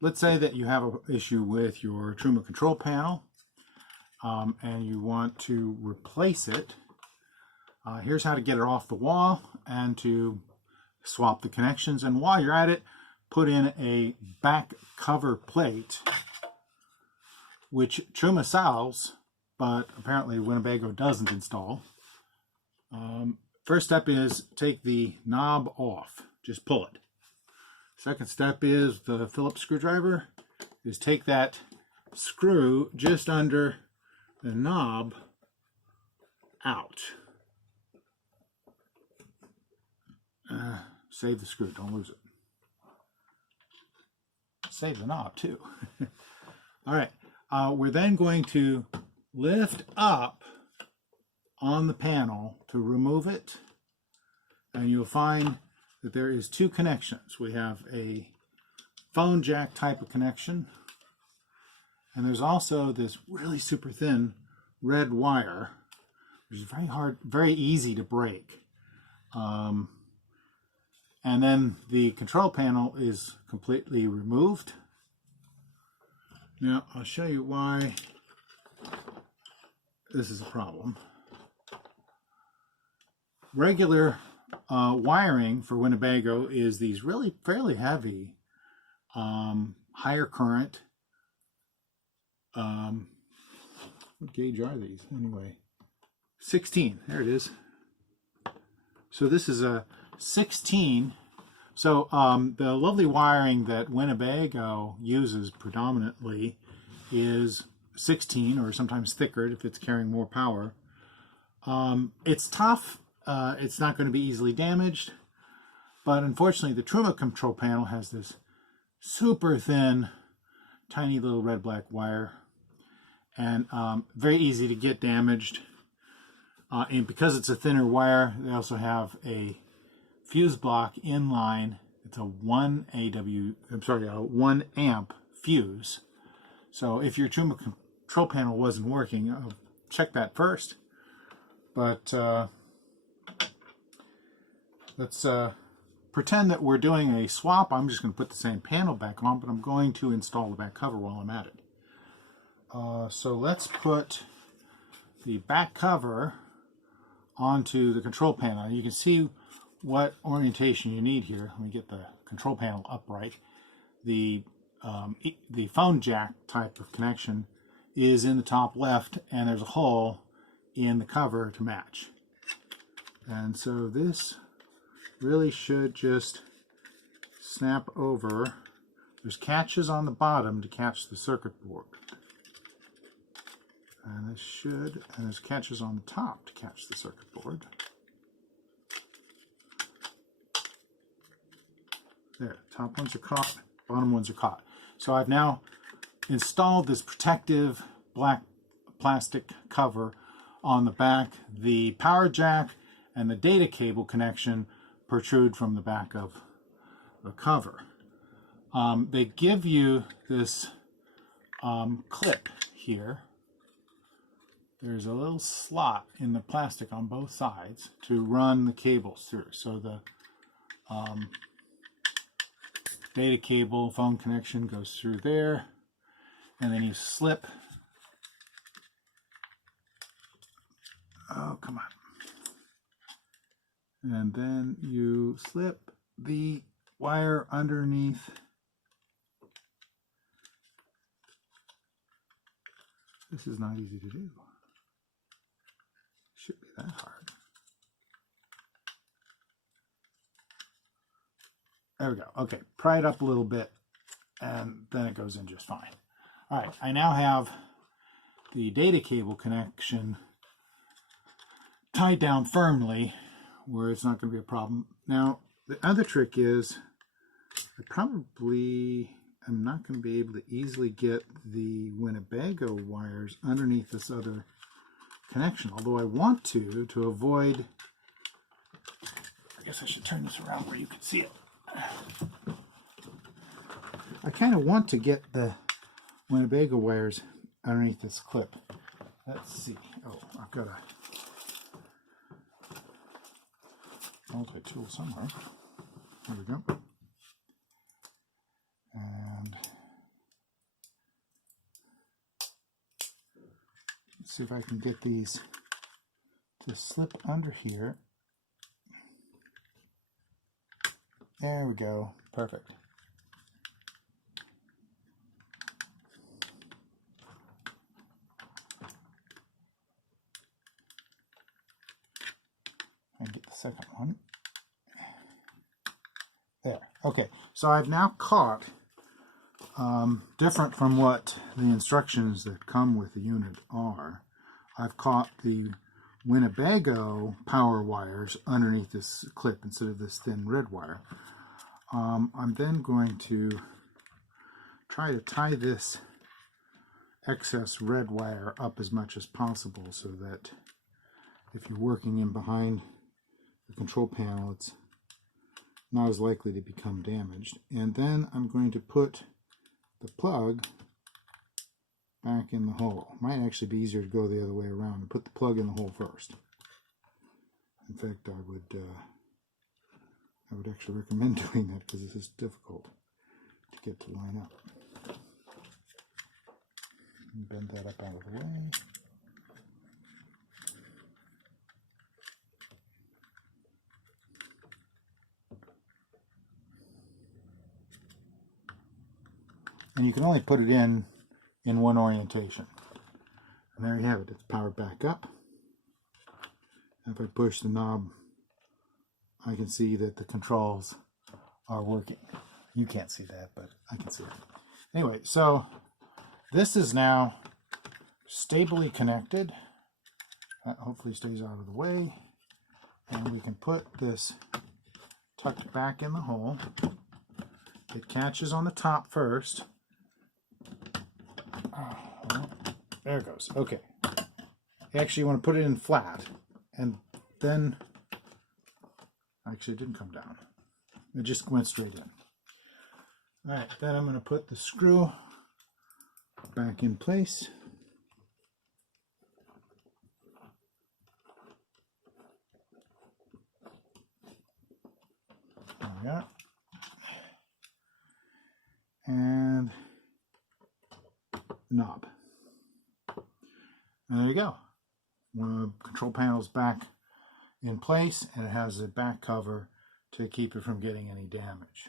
let's say that you have an issue with your Truma control panel and you want to replace it. Here's how to get it off the wall and to swap the connections. And while you're at it, put in a back cover plate, which Truma sells, but apparently Winnebago doesn't install. First step is take the knob off, just pull it. Second step is the Phillips screwdriver, is take that screw just under the knob out. Save the screw, don't lose it. Save the knob too. All right, we're then going to lift up on the panel to remove it, and you'll find that there is two connections. We have a phone jack type of connection, and there's also this really super thin red wire, which is very easy to break. And then the control panel is completely removed. Now I'll show you why this is a problem. Regular wiring for Winnebago is these really fairly heavy, higher current. What gauge are these anyway? 16, there it is. So this is a 16. So the lovely wiring that Winnebago uses predominantly is 16, or sometimes thicker if it's carrying more power. It's tough. It's not going to be easily damaged, but unfortunately the Truma control panel has this super thin, tiny little red-black wire, and very easy to get damaged. And because it's a thinner wire, they also have a fuse block in line. It's a 1 amp fuse. So if your Truma control panel wasn't working, check that first. But let's pretend that we're doing a swap. I'm just going to put the same panel back on, but I'm going to install the back cover while I'm at it. So let's put the back cover onto the control panel. You can see what orientation you need here. Let me get the control panel upright. The phone jack type of connection is in the top left, and there's a hole in the cover to match. And so this really should just snap over. There's catches on the bottom to catch the circuit board. And there's catches on the top to catch the circuit board. There, top ones are caught, bottom ones are caught. So I've now installed this protective black plastic cover on the back. The power jack and the data cable connection protrude from the back of the cover. They give you this clip here. There's a little slot in the plastic on both sides to run the cables through. So the data cable phone connection goes through there, and then you slip. Oh, come on. And then you slip the wire underneath. This is not easy to do. Shouldn't be that hard. There we go. Okay, pry it up a little bit, and then it goes in just fine. All right, I now have the data cable connection tied down firmly where it's not going to be a problem. Now, the other trick is I probably am not going to be able to easily get the Winnebago wires underneath this other connection, although I want to avoid. I guess I should turn this around where you can see it. I kind of want to get the Winnebago wires underneath this clip. Let's see. Oh, I've got a multi-tool somewhere. There we go. And see if I can get these to slip under here. There we go. Perfect. And get the second one. There. Okay, so I've now caught, different from what the instructions that come with the unit are, I've caught the Winnebago power wires underneath this clip instead of this thin red wire. I'm then going to try to tie this excess red wire up as much as possible so that if you're working in behind the control panel, it's not as likely to become damaged. And then I'm going to put the plug back in the hole. Might actually be easier to go the other way around and put the plug in the hole first. In fact, I would actually recommend doing that because this is difficult to get to line up. Bend that up out of the way. And you can only put it in one orientation. And there you have it. It's powered back up. And if I push the knob, I can see that the controls are working. You can't see that, but I can see it. Anyway, so this is now stably connected. That hopefully stays out of the way. And we can put this tucked back in the hole. It catches on the top first. Oh, there it goes. Okay. Actually, you want to put it in flat, and then actually it didn't come down. It just went straight in. All right, then I'm going to put the screw back in place. There we are. And knob. And there you go. One of the control panels back in place, and it has a back cover to keep it from getting any damage.